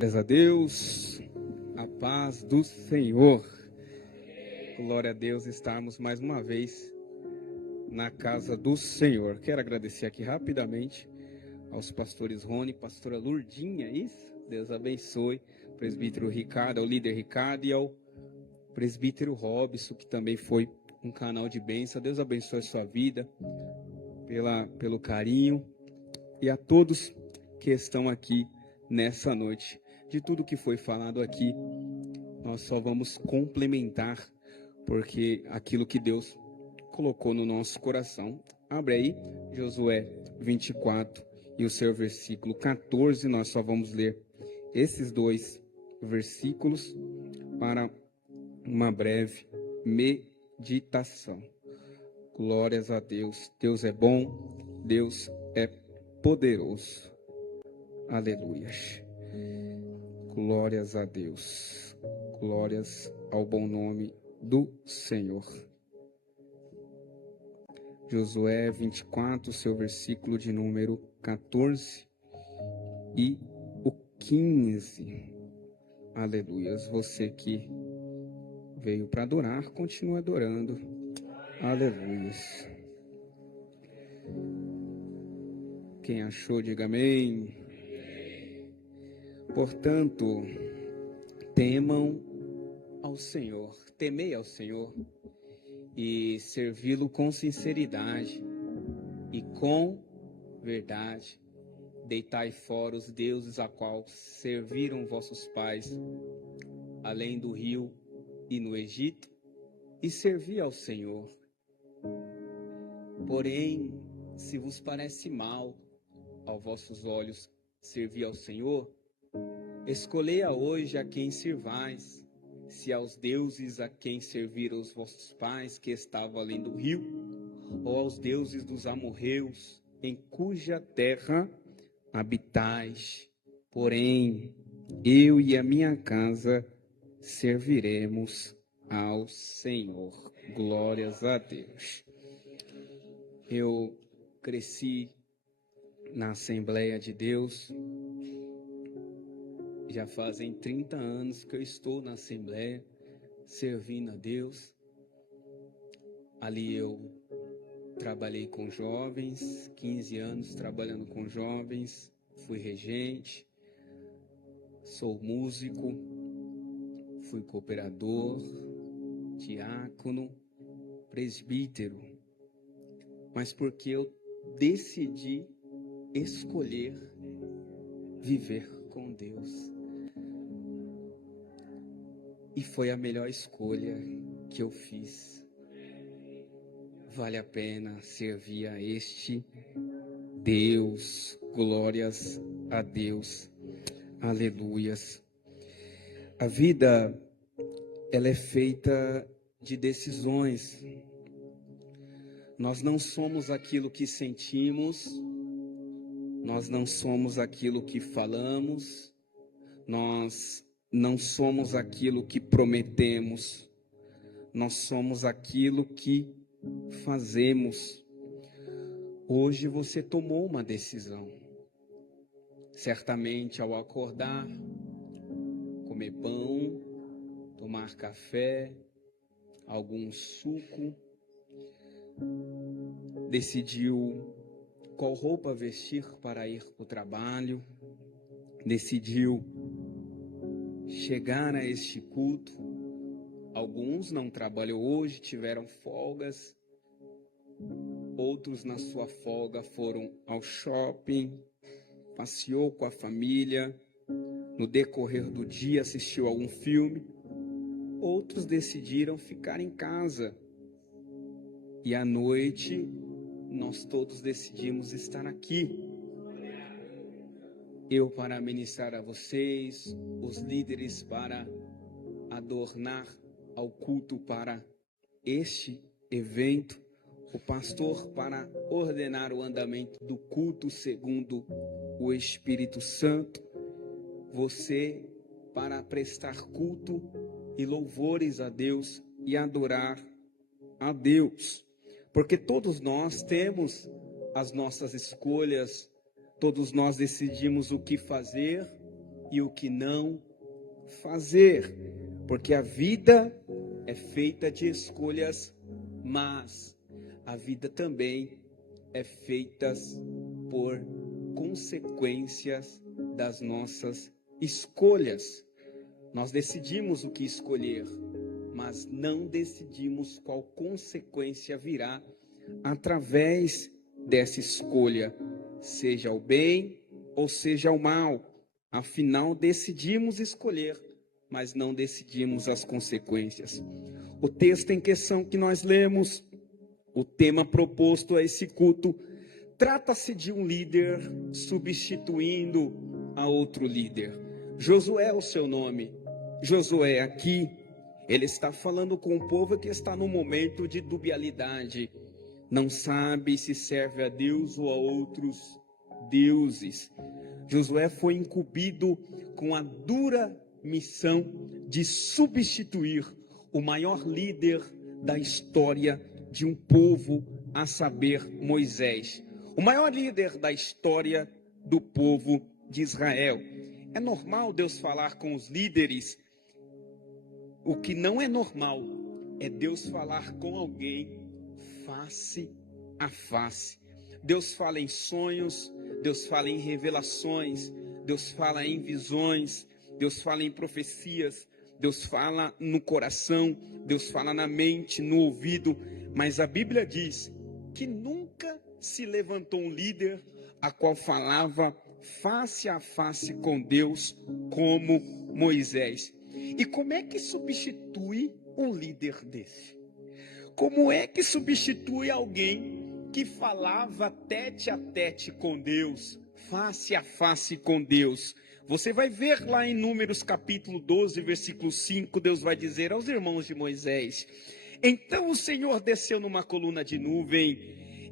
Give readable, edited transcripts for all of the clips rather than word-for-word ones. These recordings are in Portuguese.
Glórias a Deus, a paz do Senhor. Glória a Deus estarmos mais uma vez na casa do Senhor. Quero agradecer aqui rapidamente aos pastores Rony, pastora Lurdinha, isso? Deus abençoe. Presbítero Ricardo, ao líder Ricardo e ao presbítero Robson, que também foi um canal de bênção. Deus abençoe a sua vida pelo carinho e a todos que estão aqui nessa noite. De tudo que foi falado aqui, nós só vamos complementar, porque aquilo que Deus colocou no nosso coração. Abre aí, Josué 24 e o seu versículo 14, nós só vamos ler esses dois versículos para uma breve meditação. Glórias a Deus. Deus é bom, Deus é poderoso. Aleluia. Glórias a Deus. Glórias ao bom nome do Senhor. Josué 24, seu versículo de número 14 e o 15. Aleluias. Você que veio para adorar, continua adorando. Aleluias. Quem achou, diga amém. Portanto, temam ao Senhor, temei ao Senhor e servi-lo com sinceridade e com verdade. Deitai fora os deuses a qual serviram vossos pais, além do rio e no Egito, e servi ao Senhor. Porém, se vos parece mal aos vossos olhos servir ao Senhor, escolhei-a hoje a quem sirvais, se aos deuses a quem serviram os vossos pais que estavam além do rio, ou aos deuses dos amorreus, em cuja terra habitais. Porém, eu e a minha casa serviremos ao Senhor. Glórias a Deus. Eu cresci na Assembleia de Deus. Já fazem 30 anos que eu estou na Assembleia, servindo a Deus. Ali eu trabalhei com jovens, 15 anos trabalhando com jovens, fui regente, sou músico, fui cooperador, diácono, presbítero. Mas porque eu decidi escolher viver com Deus. E foi a melhor escolha que eu fiz. Vale a pena servir a este Deus. Glórias a Deus. Aleluias. A vida, ela é feita de decisões. Nós não somos aquilo que sentimos, nós não somos aquilo que falamos, nós não somos aquilo que prometemos, nós somos aquilo que fazemos. Hoje você tomou uma decisão. Certamente ao acordar, comer pão, tomar café, algum suco, decidiu qual roupa vestir para ir para o trabalho, decidiu chegar a este culto. Alguns não trabalham hoje, tiveram folgas. Outros na sua folga foram ao shopping, passeou com a família. No decorrer do dia assistiu a algum filme. Outros decidiram ficar em casa. E à noite nós todos decidimos estar aqui. Eu para ministrar a vocês, os líderes para adornar ao culto para este evento, o pastor para ordenar o andamento do culto segundo o Espírito Santo, você para prestar culto e louvores a Deus e adorar a Deus, porque todos nós temos as nossas escolhas, todos nós decidimos o que fazer e o que não fazer, porque a vida é feita de escolhas, mas a vida também é feita por consequências das nossas escolhas. Nós decidimos o que escolher, mas não decidimos qual consequência virá através dessa escolha, seja o bem ou seja o mal. Afinal, decidimos escolher, mas não decidimos as consequências. O texto em questão que nós lemos, o tema proposto a esse culto, trata-se de um líder substituindo a outro líder. Josué é o seu nome. Josué aqui, ele está falando com um povo que está num momento de dubialidade. Não sabe se serve a Deus ou a outros deuses. Josué foi incumbido com a dura missão de substituir o maior líder da história de um povo, a saber, Moisés. O maior líder da história do povo de Israel. É normal Deus falar com os líderes. O que não é normal é Deus falar com alguém face a face. Deus fala em sonhos, Deus fala em revelações, Deus fala em visões, Deus fala em profecias, Deus fala no coração, Deus fala na mente, no ouvido. Mas a Bíblia diz que nunca se levantou um líder a qual falava face a face com Deus como Moisés. E como é que substitui um líder desse? Como é que substitui alguém que falava tete a tete com Deus, face a face com Deus? Você vai ver lá em Números capítulo 12, versículo 5, Deus vai dizer aos irmãos de Moisés: então o Senhor desceu numa coluna de nuvem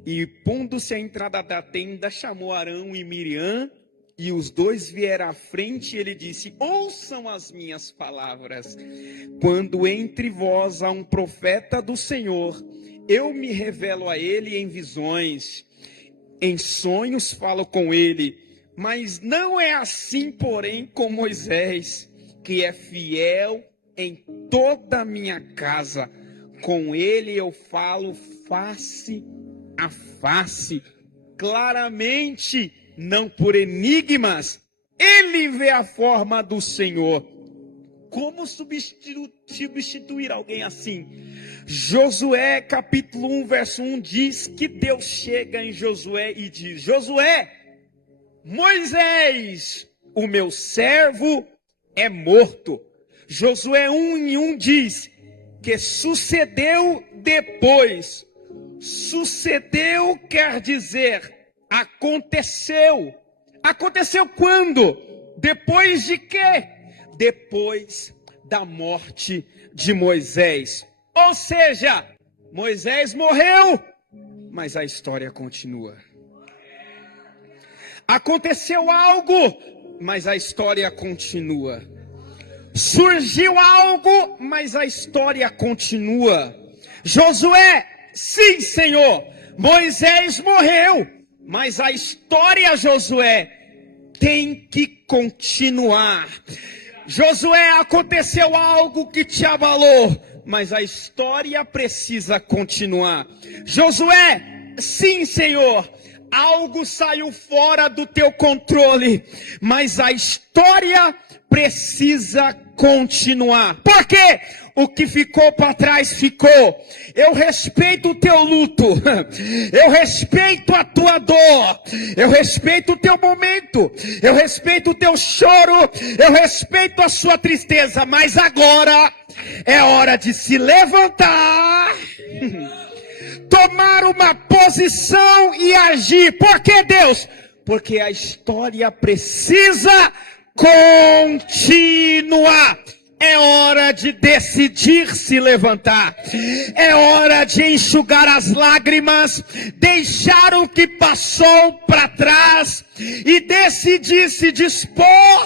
e, pondo-se à entrada da tenda, chamou Arão e Miriam, e os dois vieram à frente, e ele disse: ouçam as minhas palavras. Quando entre vós há um profeta do Senhor, eu me revelo a ele em visões, em sonhos falo com ele, mas não é assim, porém, com Moisés, que é fiel em toda a minha casa. Com ele eu falo face a face, claramente, não por enigmas. Ele vê a forma do Senhor. Como substituir alguém assim? Josué capítulo 1, verso 1 diz que Deus chega em Josué e diz: Josué, Moisés, o meu servo, é morto. Josué 1:1 diz que sucedeu depois. Sucedeu quer dizer aconteceu. Aconteceu quando? Depois de quê? Depois da morte de Moisés. Ou seja, Moisés morreu, mas a história continua. Aconteceu algo, mas a história continua. Surgiu algo, mas a história continua. Josué, sim, Senhor, Moisés morreu, mas a história, Josué, tem que continuar. Josué, aconteceu algo que te abalou, mas a história precisa continuar. Josué, sim, Senhor, algo saiu fora do teu controle, mas a história precisa continuar. Por quê? O que ficou para trás ficou. Eu respeito o teu luto, eu respeito a tua dor, eu respeito o teu momento, eu respeito o teu choro, eu respeito a sua tristeza, mas agora é hora de se levantar, tomar uma posição e agir. Por que, Deus? Porque a história precisa continuar. É hora de decidir se levantar. É hora de enxugar as lágrimas, deixar o que passou para trás e decidir se dispor,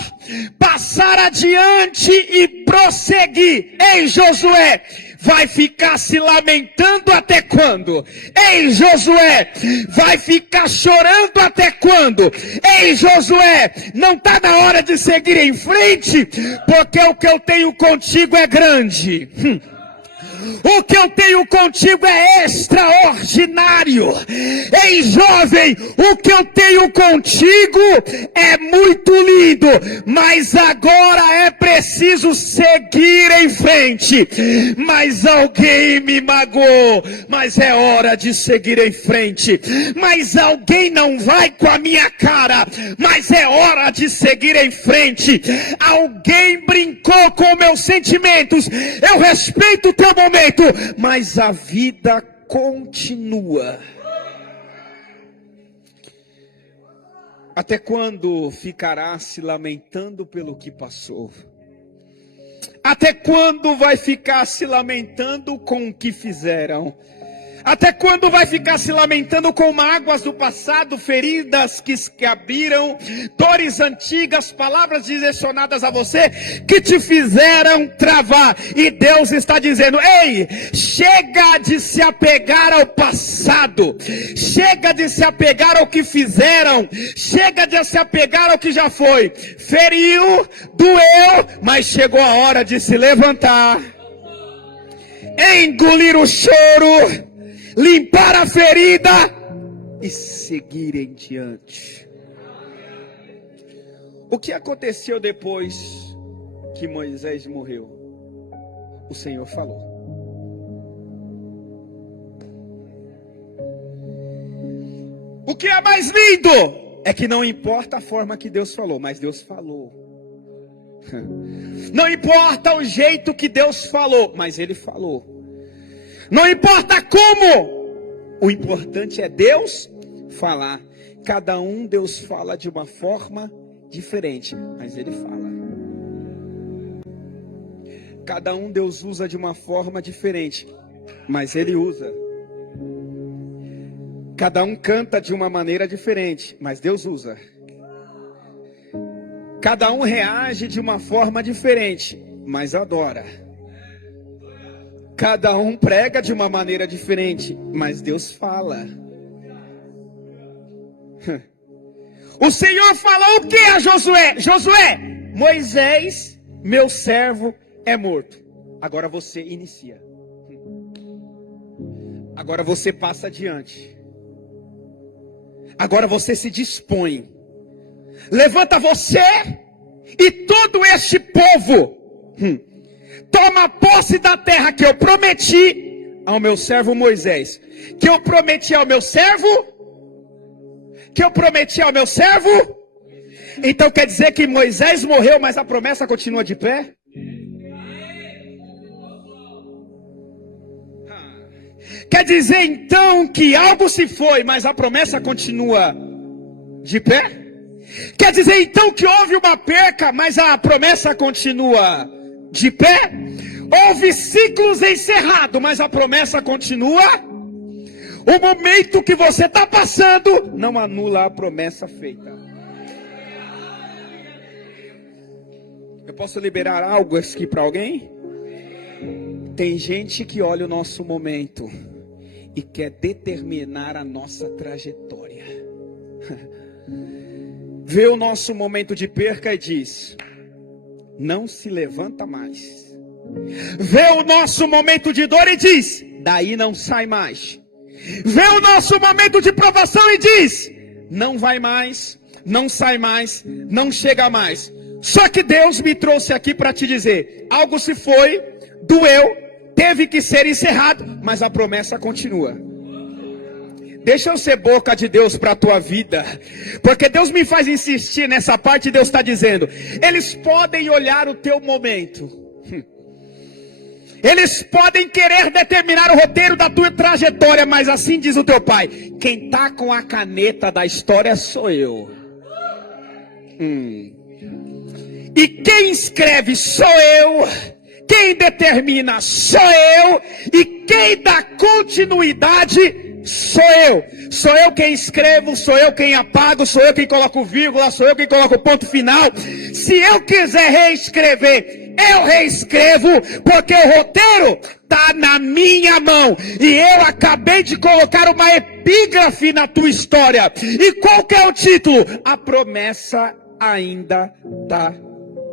passar adiante e prosseguir. Ei, Josué, vai ficar se lamentando até quando? Ei, Josué, vai ficar chorando até quando? Ei, Josué, não está na hora de seguir em frente, porque o que eu tenho contigo é grande. O que eu tenho contigo é extraordinário. Ei, jovem, o que eu tenho contigo é muito lindo, mas agora é preciso seguir em frente. Mas alguém me magoou, mas é hora de seguir em frente. Mas alguém não vai com a minha cara, mas é hora de seguir em frente. Alguém brincou com meus sentimentos, eu respeito o teu momento, mas a vida continua. Até quando ficará se lamentando pelo que passou? Até quando vai ficar se lamentando com o que fizeram? Até quando vai ficar se lamentando com mágoas do passado, feridas que abriram, dores antigas, palavras direcionadas a você, que te fizeram travar? E Deus está dizendo: ei, chega de se apegar ao passado, chega de se apegar ao que fizeram, chega de se apegar ao que já foi. Feriu, doeu, mas chegou a hora de se levantar, engolir o choro, limpar a ferida e seguir em diante. O que aconteceu depois que Moisés morreu? O Senhor falou. O que é mais lindo é que não importa a forma que Deus falou, mas Deus falou. Não importa o jeito que Deus falou, mas Ele falou. Não importa como, o importante é Deus falar. Cada um Deus fala de uma forma diferente, mas Ele fala. Cada um Deus usa de uma forma diferente, mas Ele usa. Cada um canta de uma maneira diferente, mas Deus usa. Cada um reage de uma forma diferente, mas adora. Cada um prega de uma maneira diferente, mas Deus fala. O Senhor falou o que a Josué? Josué, Moisés, meu servo, é morto. Agora você inicia. Agora você passa adiante. Agora você se dispõe. Levanta você e todo este povo. Toma posse da terra que eu prometi ao meu servo Moisés. Que eu prometi ao meu servo? Que eu prometi ao meu servo? Então quer dizer que Moisés morreu, mas a promessa continua de pé? Quer dizer então que algo se foi, mas a promessa continua de pé? Quer dizer então que houve uma perca, mas a promessa continua de pé? Houve ciclos encerrados, mas a promessa continua? O momento que você está passando não anula a promessa feita. Eu posso liberar algo aqui para alguém? Tem gente que olha o nosso momento e quer determinar a nossa trajetória. Vê o nosso momento de perca e diz: não se levanta mais. Vê o nosso momento de dor e diz: daí não sai mais. Vê o nosso momento de provação e diz: não vai mais, não sai mais, não chega mais. Só que Deus me trouxe aqui para te dizer: algo se foi, doeu, teve que ser encerrado, mas a promessa continua. Deixa eu ser boca de Deus para a tua vida, porque Deus me faz insistir nessa parte. Deus está dizendo: eles podem olhar o teu momento, eles podem querer determinar o roteiro da tua trajetória, mas assim diz o teu pai: quem está com a caneta da história sou eu. E quem escreve sou eu, quem determina sou eu, e quem dá continuidade Sou eu quem escrevo, sou eu quem apago, sou eu quem coloco vírgula, sou eu quem coloco ponto final. Se eu quiser reescrever, eu reescrevo, porque o roteiro está na minha mão. E eu acabei de colocar uma epígrafe na tua história. E qual que é o título? A promessa ainda está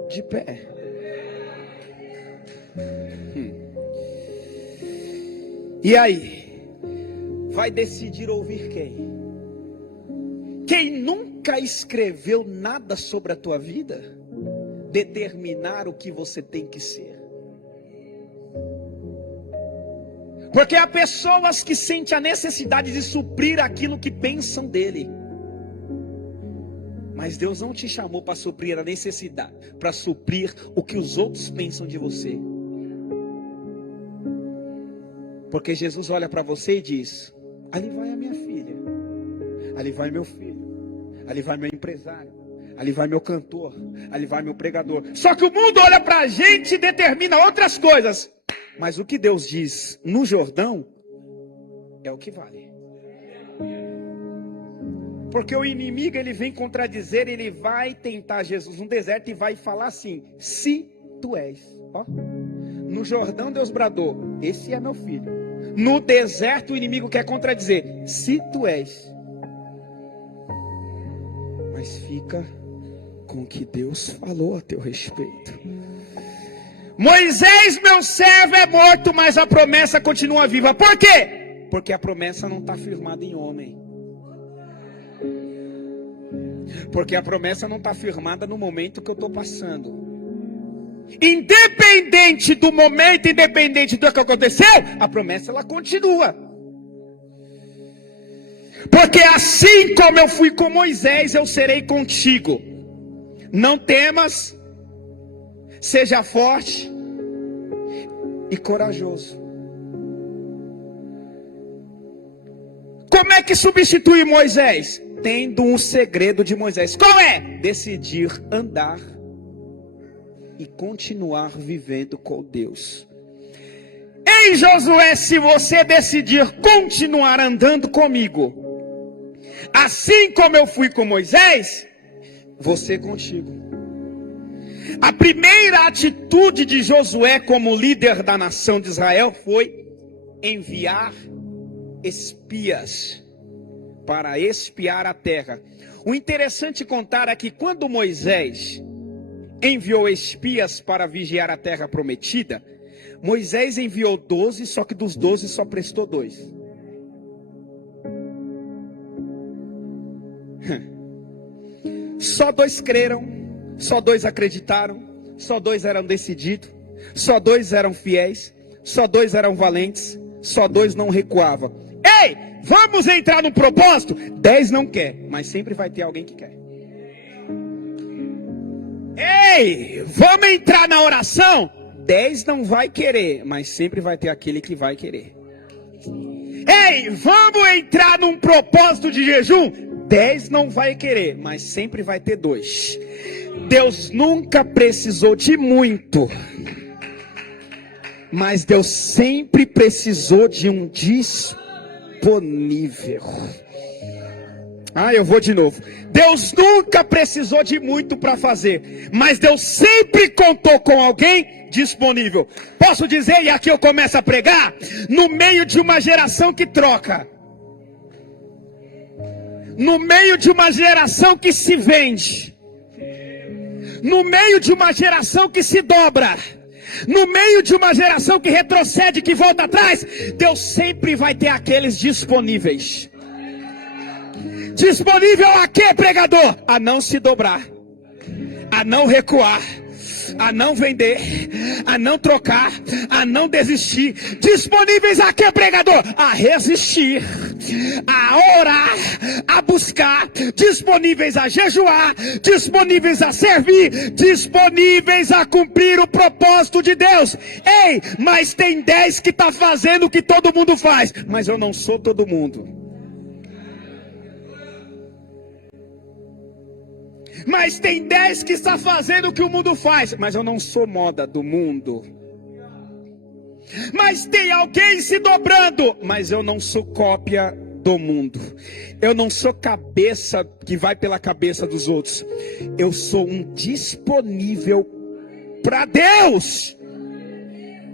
de pé. E aí? Vai decidir ouvir quem? Quem nunca escreveu nada sobre a tua vida? Determinar o que você tem que ser. Porque há pessoas que sentem a necessidade de suprir aquilo que pensam dele. Mas Deus não te chamou para suprir a necessidade, para suprir o que os outros pensam de você. Porque Jesus olha para você e diz: ali vai a minha filha, ali vai meu filho, ali vai meu empresário, ali vai meu cantor, ali vai meu pregador. Só que o mundo olha para a gente e determina outras coisas. Mas o que Deus diz no Jordão é o que vale. Porque o inimigo, ele vem contradizer, ele vai tentar Jesus no deserto e vai falar assim: se tu és. Ó. No Jordão Deus bradou: esse é meu filho. No deserto o inimigo quer contradizer: se tu és. Mas fica com o que Deus falou a teu respeito. Moisés, meu servo, é morto, mas a promessa continua viva. Por quê? Porque a promessa não está firmada em homem. Porque a promessa não está firmada no momento que eu estou passando. Independente do momento, independente do que aconteceu, a promessa ela continua. Porque assim como eu fui com Moisés, eu serei contigo. Não temas, seja forte e corajoso. Como é que substitui Moisés? Tendo um segredo de Moisés. Qual é? Decidir andar e continuar vivendo com Deus. Ei, Josué, se você decidir continuar andando comigo, assim como eu fui com Moisés, você contigo. A primeira atitude de Josué como líder da nação de Israel foi enviar espias para espiar a terra. O interessante contar é que quando Moisés enviou espias para vigiar a terra prometida, Moisés enviou 12, só que dos 12 só prestou 2. Só 2 creram, só 2 acreditaram, só 2 eram decididos, só 2 eram fiéis, só 2 eram valentes, só 2 não recuavam. Ei, vamos entrar no propósito? 10 não quer, mas sempre vai ter alguém que quer. Ei, vamos entrar na oração? 10 não vai querer, mas sempre vai ter aquele que vai querer. Ei, vamos entrar num propósito de jejum? 10 não vai querer, mas sempre vai ter 2. Deus nunca precisou de muito, mas Deus sempre precisou de um disponível. Eu vou de novo. Deus nunca precisou de muito para fazer, mas Deus sempre contou com alguém disponível. Posso dizer, e aqui eu começo a pregar, no meio de uma geração que troca, no meio de uma geração que se vende, no meio de uma geração que se dobra, no meio de uma geração que retrocede, que volta atrás, Deus sempre vai ter aqueles disponíveis. Disponível a quê, pregador? A não se dobrar, a não recuar, a não vender, a não trocar, a não desistir. Disponíveis a quê, pregador? A resistir, a orar, a buscar. Disponíveis a jejuar, disponíveis a servir, disponíveis a cumprir o propósito de Deus. Ei, mas tem 10 que está fazendo o que todo mundo faz, mas eu não sou todo mundo. Mas tem 10 que está fazendo o que o mundo faz, mas eu não sou moda do mundo. Mas tem alguém se dobrando. Mas eu não sou cópia do mundo. Eu não sou cabeça que vai pela cabeça dos outros. Eu sou um disponível para Deus.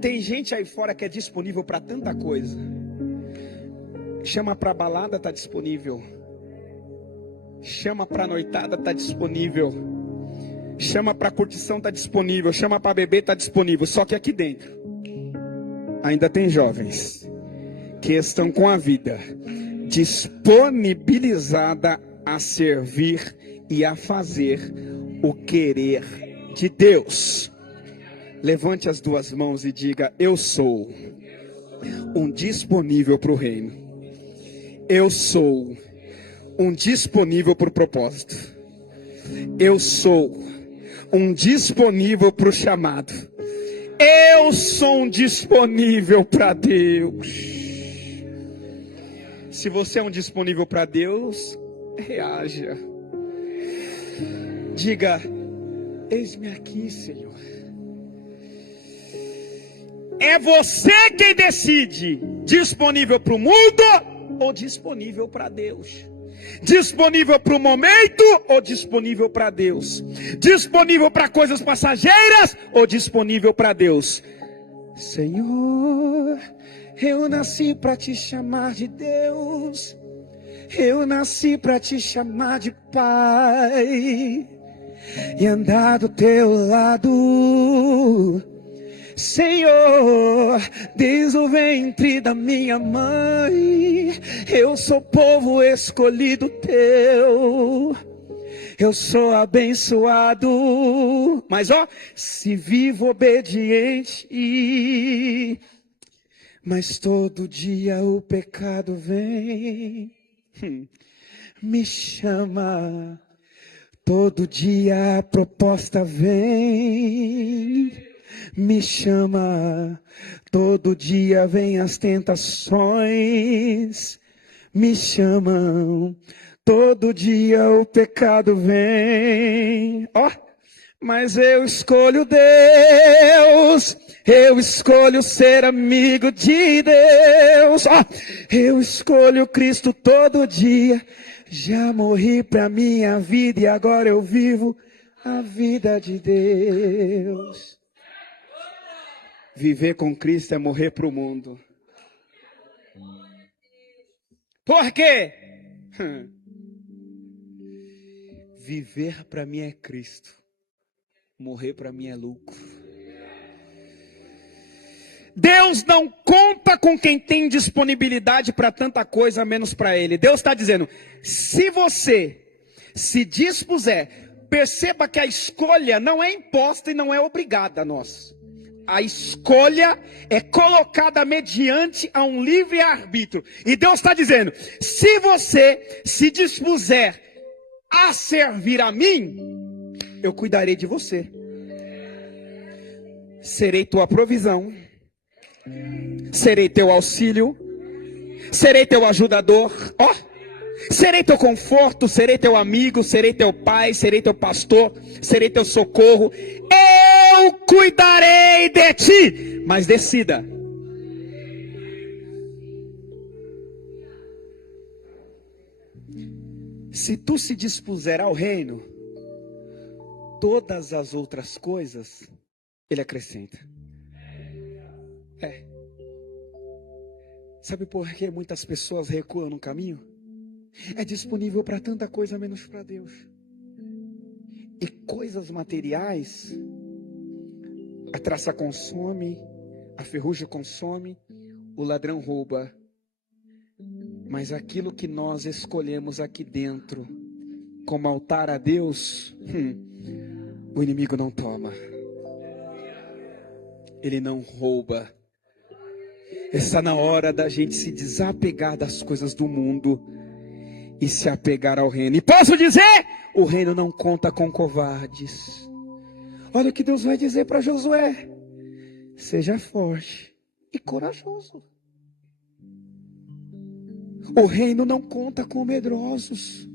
Tem gente aí fora que é disponível para tanta coisa. Chama para balada, tá disponível. Chama para noitada, tá disponível. Chama para curtição, tá disponível. Chama para beber, tá disponível. Só que aqui dentro ainda tem jovens que estão com a vida disponibilizada a servir e a fazer o querer de Deus. Levante as duas mãos e diga: eu sou um disponível para o reino. Eu sou um disponível para o propósito. Eu sou um disponível para o chamado. Eu sou um disponível para Deus. Se você é um disponível para Deus, reaja. Diga: eis-me aqui, Senhor. É você quem decide, disponível para o mundo ou disponível para Deus. Disponível para o momento ou disponível para Deus. Disponível para coisas passageiras ou disponível para Deus. Senhor, eu nasci para te chamar de Deus. Eu nasci para te chamar de Pai e andar do teu lado. Senhor, desde o ventre da minha mãe, eu sou povo escolhido teu. Eu sou abençoado, mas se vivo obediente, mas todo dia o pecado vem, me chama, todo dia a proposta vem. Me chama, todo dia vem as tentações, me chamam, todo dia o pecado vem, mas eu escolho Deus, eu escolho ser amigo de Deus, eu escolho Cristo todo dia, já morri pra minha vida e agora eu vivo a vida de Deus. Viver com Cristo é morrer para o mundo. Por quê? Viver para mim é Cristo. Morrer para mim é lucro. Deus não conta com quem tem disponibilidade para tanta coisa, menos para Ele. Deus está dizendo, se você se dispuser, perceba que a escolha não é imposta e não é obrigada a nós. A escolha é colocada mediante a um livre arbítrio. E Deus está dizendo, se você se dispuser a servir a mim, eu cuidarei de você. Serei tua provisão. Serei teu auxílio. Serei teu ajudador. Serei teu conforto, serei teu amigo, serei teu pai, serei teu pastor, serei teu socorro. Eu cuidarei de ti, mas decida. Se tu se dispuser ao reino, todas as outras coisas Ele acrescenta. Sabe por que muitas pessoas recuam no caminho? É disponível para tanta coisa menos para Deus. E coisas materiais, a traça consome, a ferrugem consome, o ladrão rouba. Mas aquilo que nós escolhemos aqui dentro, como altar a Deus, o inimigo não toma. Ele não rouba. Está na hora da gente se desapegar das coisas do mundo e se apegar ao reino. E posso dizer, o reino não conta com covardes. Olha o que Deus vai dizer para Josué: seja forte e corajoso. O reino não conta com medrosos.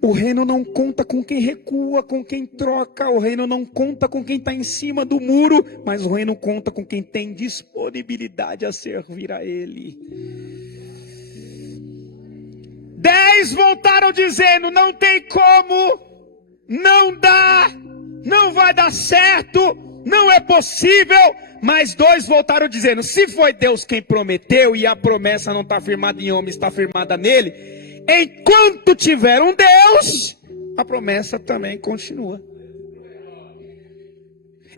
O reino não conta com quem recua, com quem troca. O reino não conta com quem está em cima do muro, mas o reino conta com quem tem disponível. disponibilidade a servir a Ele. 10 voltaram dizendo: não tem como, não dá, não vai dar certo, não é possível. Mas 2 voltaram dizendo: se foi Deus quem prometeu e a promessa não está firmada em homem, está firmada nele, enquanto tiver um Deus, a promessa também continua.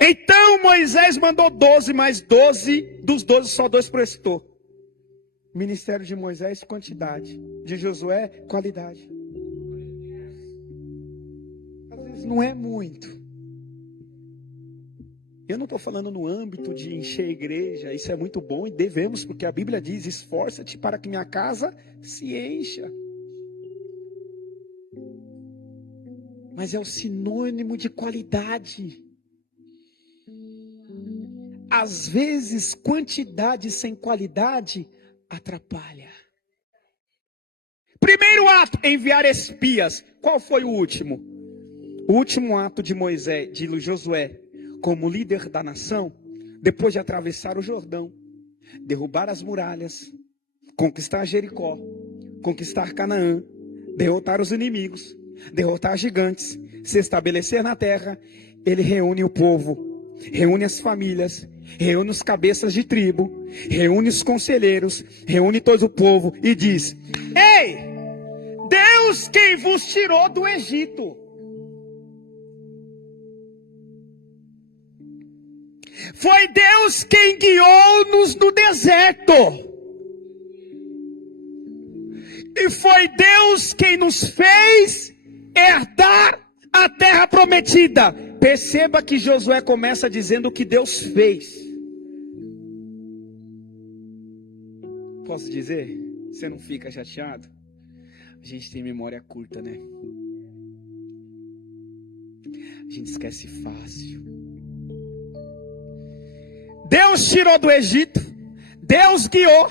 Então Moisés mandou 12, mas 12, dos 12 só 2 prestou. Ministério de Moisés, quantidade. De Josué, qualidade. Às vezes não é muito. Eu não estou falando no âmbito de encher a igreja. Isso é muito bom e devemos, porque a Bíblia diz: esforça-te para que minha casa se encha. Mas é o sinônimo de qualidade. Às vezes, quantidade sem qualidade atrapalha. Primeiro ato, enviar espias. Qual foi o último? O último ato de Moisés, de Josué, como líder da nação, depois de atravessar o Jordão, derrubar as muralhas, conquistar Jericó, conquistar Canaã, derrotar os inimigos, derrotar gigantes, se estabelecer na terra, ele reúne o povo, reúne as famílias, reúne os cabeças de tribo, reúne os conselheiros, reúne todo o povo e diz: ei, Deus quem vos tirou do Egito. Foi Deus quem guiou-nos no deserto. E foi Deus quem nos fez herdar a terra prometida. Perceba que Josué começa dizendo o que Deus fez. Posso dizer? Você não fica chateado? A gente tem memória curta, né? A gente esquece fácil. Deus tirou do Egito, Deus guiou,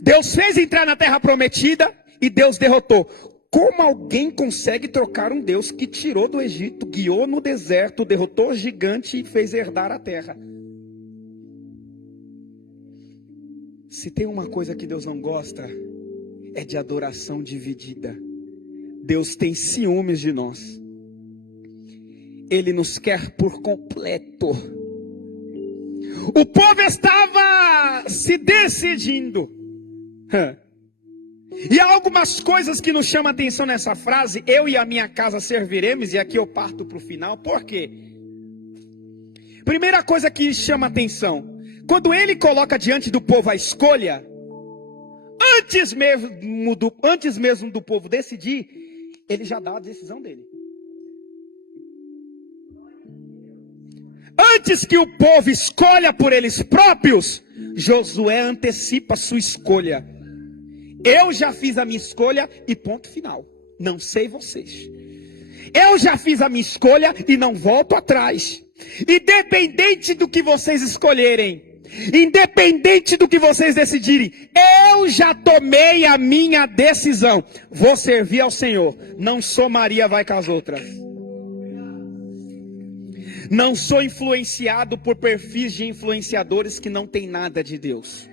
Deus fez entrar na terra prometida e Deus derrotou. Como alguém consegue trocar um Deus que tirou do Egito, guiou no deserto, derrotou o gigante e fez herdar a terra? Se tem uma coisa que Deus não gosta, é de adoração dividida. Deus tem ciúmes de nós. Ele nos quer por completo. O povo estava se decidindo. E há algumas coisas que nos chamam a atenção nessa frase: eu e a minha casa serviremos. E aqui eu parto para o final. Por quê? Primeira coisa que chama a atenção: quando ele coloca diante do povo a escolha, antes mesmo do povo decidir, ele já dá a decisão dele. Antes que o povo escolha por eles próprios, Josué antecipa a sua escolha. Eu já fiz a minha escolha e ponto final. Não sei vocês. Eu já fiz a minha escolha e não volto atrás. Independente do que vocês escolherem, independente do que vocês decidirem, eu já tomei a minha decisão. Vou servir ao Senhor. Não sou Maria vai com as outras. Não sou influenciado por perfis de influenciadores que não tem nada de Deus.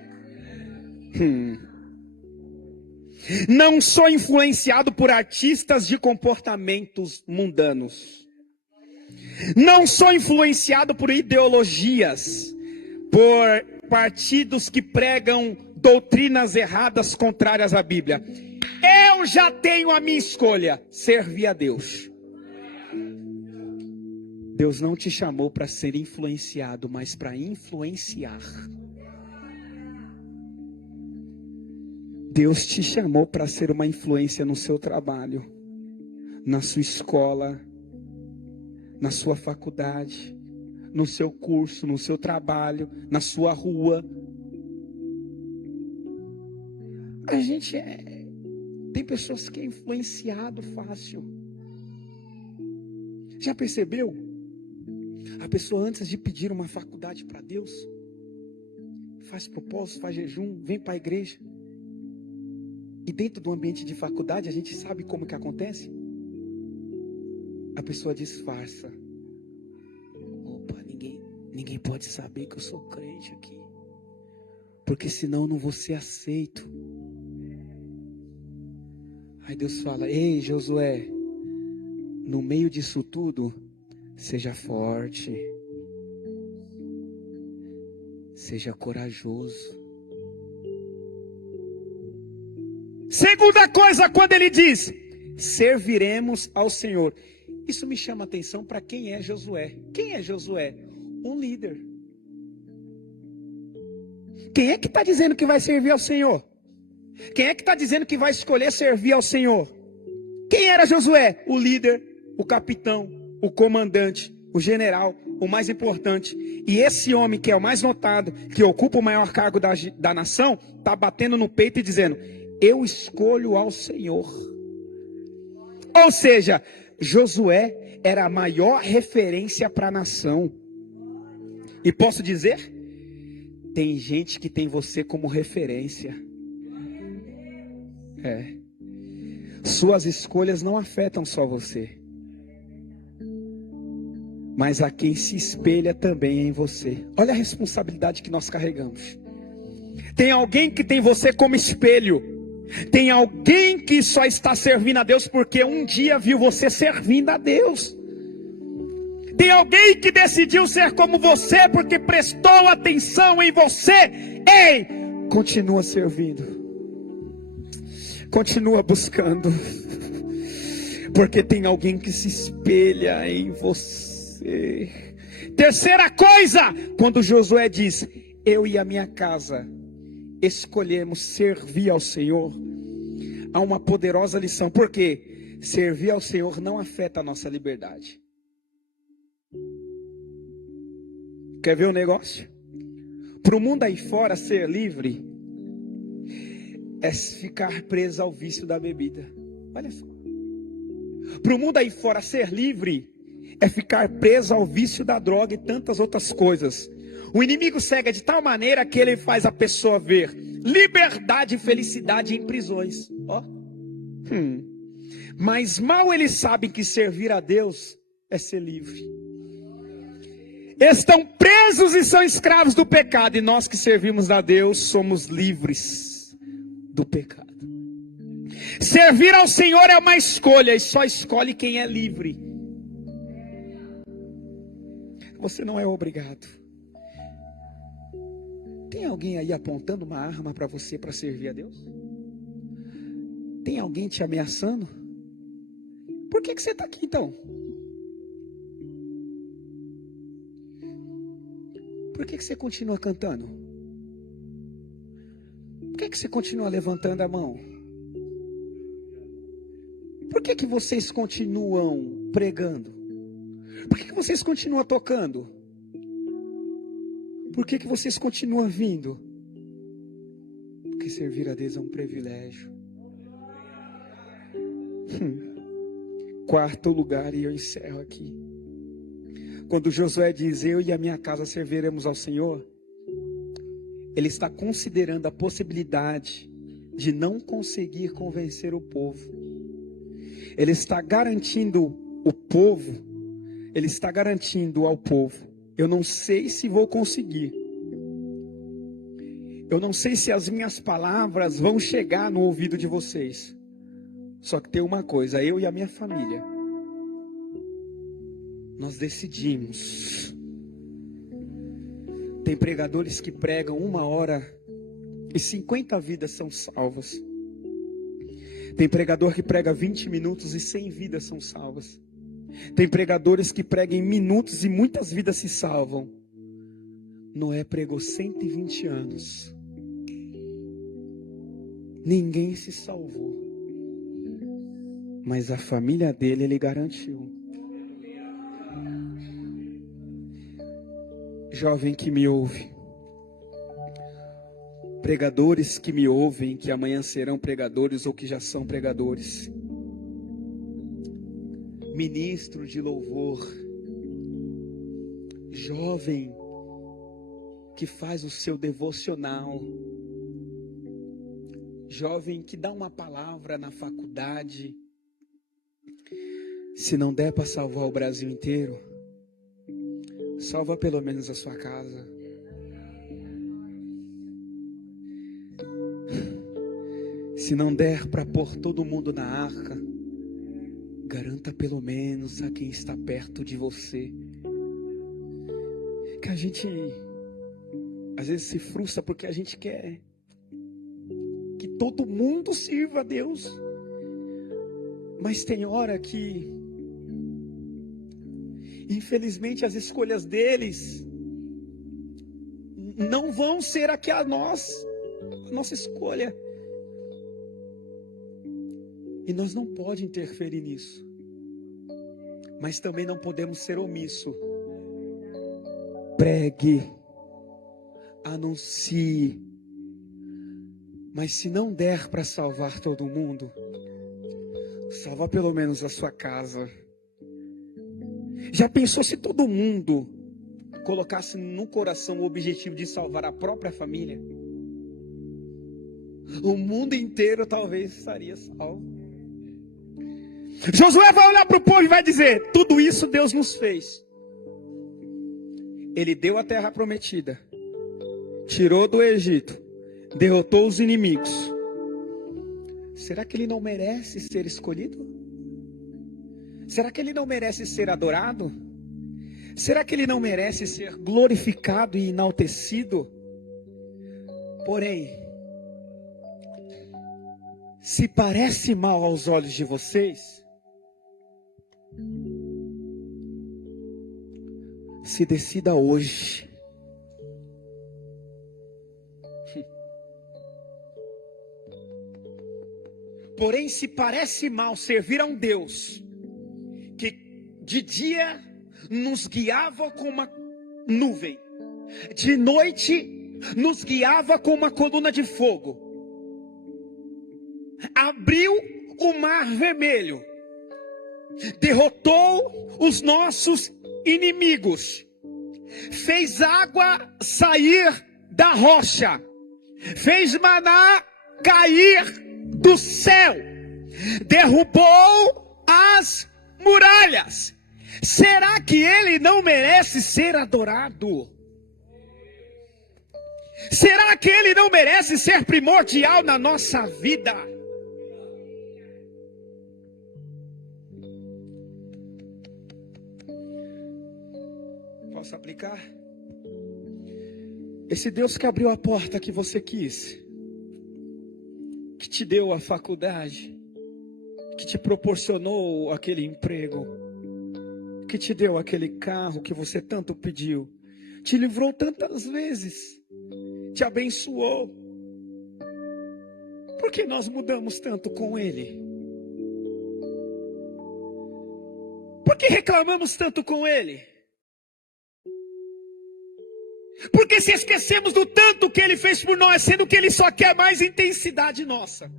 Não sou influenciado por artistas de comportamentos mundanos. Não sou influenciado por ideologias, por partidos que pregam doutrinas erradas contrárias à Bíblia. Eu já tenho a minha escolha: servir a Deus. Deus não te chamou para ser influenciado, mas para influenciar. Deus te chamou para ser uma influência no seu trabalho, na sua escola, na sua faculdade, no seu curso, no seu trabalho, na sua rua. A gente tem pessoas que é influenciado fácil. Já percebeu? A pessoa, antes de pedir uma faculdade para Deus, faz propósito, faz jejum, vem para a igreja. E dentro do ambiente de faculdade, a gente sabe como que acontece? A pessoa disfarça. Opa, ninguém pode saber que eu sou crente aqui. porque senão eu não vou ser aceito. Aí Deus fala: ei, Josué, no meio disso tudo, seja forte, seja corajoso. Segunda coisa, quando ele diz: serviremos ao Senhor. Isso me chama a atenção para quem é Josué. Quem é Josué? Um líder. Quem é que está dizendo que vai servir ao Senhor? Quem é que está dizendo que vai escolher servir ao Senhor? Quem era Josué? O líder, o capitão, o comandante, o general, o mais importante. E esse homem que é o mais notado, que ocupa o maior cargo da nação, está batendo no peito e dizendo: eu escolho ao Senhor. Ou seja, Josué era a maior referência para a nação. E posso dizer, tem gente que tem você como referência. Suas escolhas não afetam só você, mas a quem se espelha também é em você. Olha a responsabilidade que nós carregamos. Tem alguém que tem você como espelho. Tem alguém que só está servindo a Deus porque um dia viu você servindo a Deus. Tem alguém que decidiu ser como você porque prestou atenção em você. Ei, continua servindo. Continua buscando. Porque tem alguém que se espelha em você. Terceira coisa, quando Josué diz: eu e a minha casa escolhemos servir ao Senhor, há uma poderosa lição. Porque servir ao Senhor não afeta a nossa liberdade. Quer ver um negócio? Para o mundo aí fora, ser livre é ficar preso ao vício da bebida. Olha só. Para o mundo aí fora, ser livre é ficar preso ao vício da droga e tantas outras coisas. O inimigo cega de tal maneira que ele faz a pessoa ver liberdade e felicidade em prisões. Mas mal eles sabem que servir a Deus é ser livre. Estão presos e são escravos do pecado. E nós que servimos a Deus somos livres do pecado. Servir ao Senhor é uma escolha, e só escolhe quem é livre. Você não é obrigado. Tem alguém aí apontando uma arma para você para servir a Deus? Tem alguém te ameaçando? Por que você está aqui então? Por que você continua cantando? Por que você continua levantando a mão? Por que vocês continuam pregando? Por que vocês continuam tocando? Por que vocês continuam vindo? Porque servir a Deus é um privilégio. Quarto lugar, e eu encerro aqui. Quando Josué diz: eu e a minha casa serviremos ao Senhor, ele está considerando a possibilidade de não conseguir convencer o povo. Ele está garantindo ele está garantindo ao povo: eu não sei se vou conseguir. Eu não sei se as minhas palavras vão chegar no ouvido de vocês. Só que tem uma coisa: eu e a minha família, nós decidimos. Tem pregadores que pregam 1h e 50 vidas são salvas. Tem pregador que prega 20 minutos e 100 vidas são salvas. Tem pregadores que pregam em minutos e muitas vidas se salvam. Noé pregou 120 anos. Ninguém se salvou. Mas a família dele, ele garantiu. Jovem que me ouve, pregadores que me ouvem, que amanhã serão pregadores ou que já são pregadores, ministro de louvor, jovem que faz o seu devocional, jovem que dá uma palavra na faculdade, se não der para salvar o Brasil inteiro, salva pelo menos a sua casa. Se não der para pôr todo mundo na arca, garanta pelo menos a quem está perto de você. Que a gente às vezes se frustra porque a gente quer que todo mundo sirva a Deus. Mas tem hora que, infelizmente, as escolhas deles não vão ser aqui a nossa escolha. E nós não podemos interferir nisso. Mas também não podemos ser omisso. Pregue, anuncie. Mas se não der para salvar todo mundo, salva pelo menos a sua casa. Já pensou se todo mundo colocasse no coração o objetivo de salvar a própria família? O mundo inteiro talvez estaria salvo. Josué vai olhar para o povo e vai dizer: tudo isso Deus nos fez. Ele deu a terra prometida, tirou do Egito, derrotou os inimigos. Será que ele não merece ser escolhido? Será que ele não merece ser adorado? Será que ele não merece ser glorificado e enaltecido? Porém, se parece mal aos olhos de vocês, se decida hoje. Porém, se parece mal servir a um Deus que de dia nos guiava com uma nuvem, de noite nos guiava com uma coluna de fogo, abriu o mar vermelho, derrotou os nossos inimigos, fez água sair da rocha, fez maná cair do céu, derrubou as muralhas. Será que ele não merece ser adorado? Será que ele não merece ser primordial na nossa vida? Posso aplicar? Esse Deus que abriu a porta que você quis, que te deu a faculdade, que te proporcionou aquele emprego, que te deu aquele carro que você tanto pediu, te livrou tantas vezes, te abençoou. Por que nós mudamos tanto com Ele? Por que reclamamos tanto com Ele? Porque se esquecemos do tanto que Ele fez por nós, sendo que Ele só quer mais intensidade nossa.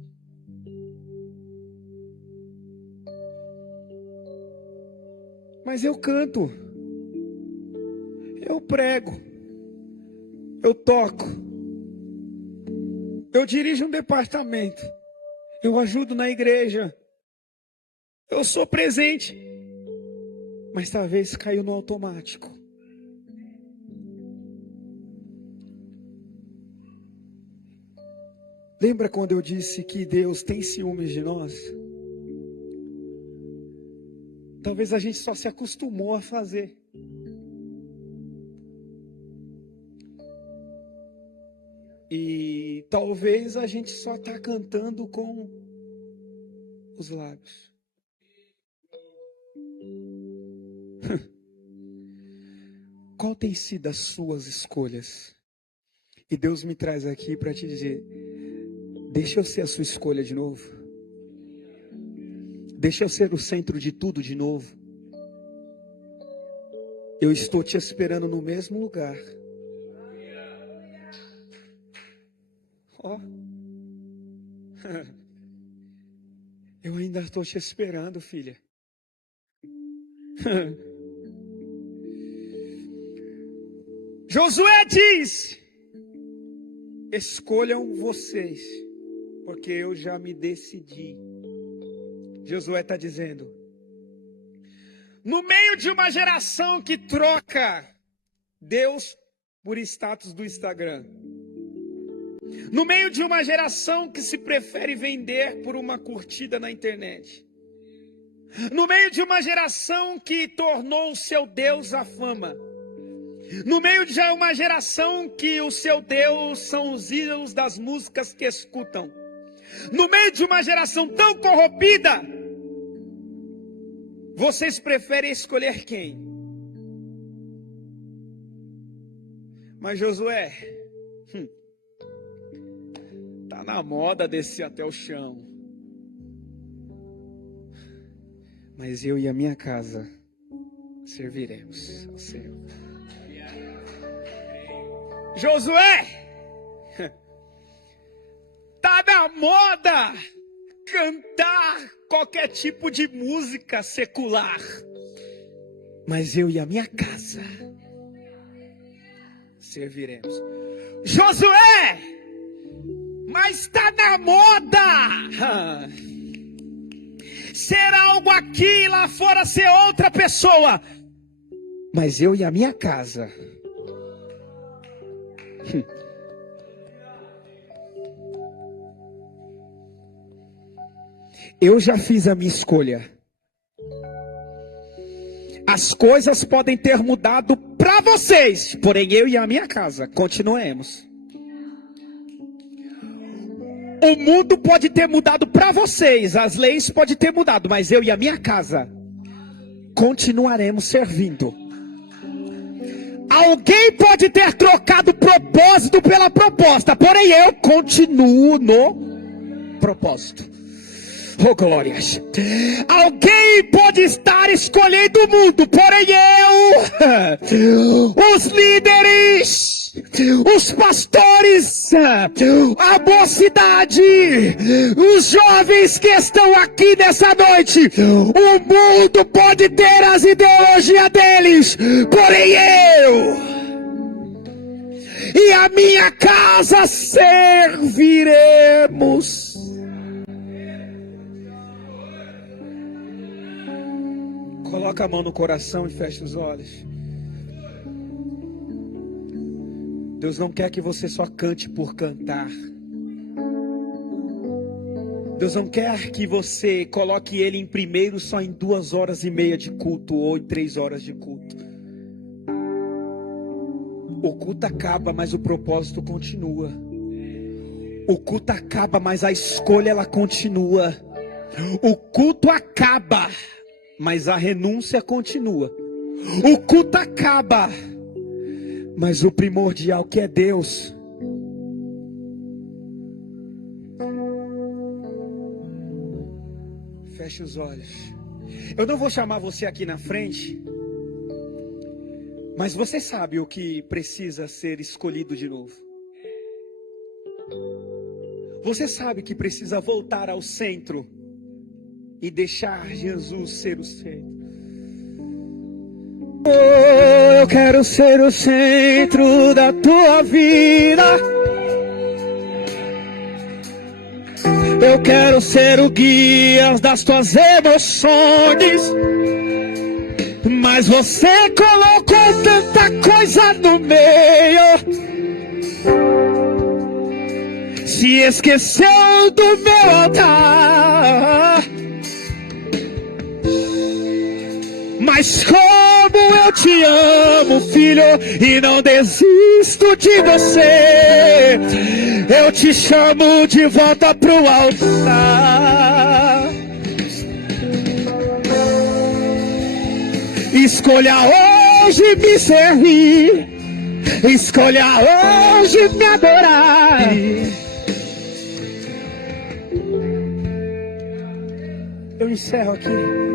Mas eu canto, eu prego, eu toco, eu dirijo um departamento, eu ajudo na igreja, eu sou presente, mas talvez caiu no automático. Lembra quando eu disse que Deus tem ciúmes de nós? Talvez a gente só se acostumou a fazer. E talvez a gente só está cantando com os lábios. Qual tem sido as suas escolhas? E Deus me traz aqui para te dizer: deixa eu ser a sua escolha de novo. Deixa eu ser o centro de tudo de novo. Eu estou te esperando no mesmo lugar. Ó. Eu ainda estou te esperando, filha. Josué diz: escolham vocês, porque eu já me decidi. Josué está dizendo: no meio de uma geração que troca Deus por status do Instagram, No meio de uma geração que se prefere vender por uma curtida na internet. No meio de uma geração que tornou o seu Deus a fama. No meio de uma geração que o seu Deus são os ídolos das músicas que escutam. No meio de uma geração tão corrompida, vocês preferem escolher quem? Mas Josué, tá na moda descer até o chão. Mas eu e a minha casa serviremos ao Senhor. Josué, tá na moda cantar qualquer tipo de música secular. Mas eu e a minha casa serviremos. Josué, mas tá na moda ser algo aqui, lá fora ser outra pessoa. Mas eu e a minha casa eu já fiz a minha escolha. As coisas podem ter mudado para vocês, porém eu e a minha casa continuemos. O mundo pode ter mudado para vocês, as leis podem ter mudado, mas eu e a minha casa continuaremos servindo. Alguém pode ter trocado propósito pela proposta, porém eu continuo no propósito. Oh glórias. Alguém pode estar escolhendo o mundo, porém eu, os líderes, os pastores, a mocidade, os jovens que estão aqui nessa noite, o mundo pode ter as ideologias deles, porém eu e a minha casa serviremos. Coloca a mão no coração e fecha os olhos. Deus não quer que você só cante por cantar. Deus não quer que você coloque Ele em primeiro só em 2h30 de culto ou em 3 horas de culto. O culto acaba, mas o propósito continua. O culto acaba, mas a escolha ela continua. O culto acaba, mas a renúncia continua. O culto acaba, mas o primordial que é Deus. Feche os olhos. Eu não vou chamar você aqui na frente, mas você sabe o que precisa ser escolhido de novo. Você sabe que precisa voltar ao centro e deixar Jesus ser o centro. Oh, eu quero ser o centro da tua vida. Eu quero ser o guia das tuas emoções. Mas você colocou tanta coisa no meio. Se esqueceu do meu altar. Mas como eu te amo, filho, e não desisto de você, eu te chamo de volta pro altar. Escolha hoje me servir, escolha hoje me adorar. Eu encerro aqui.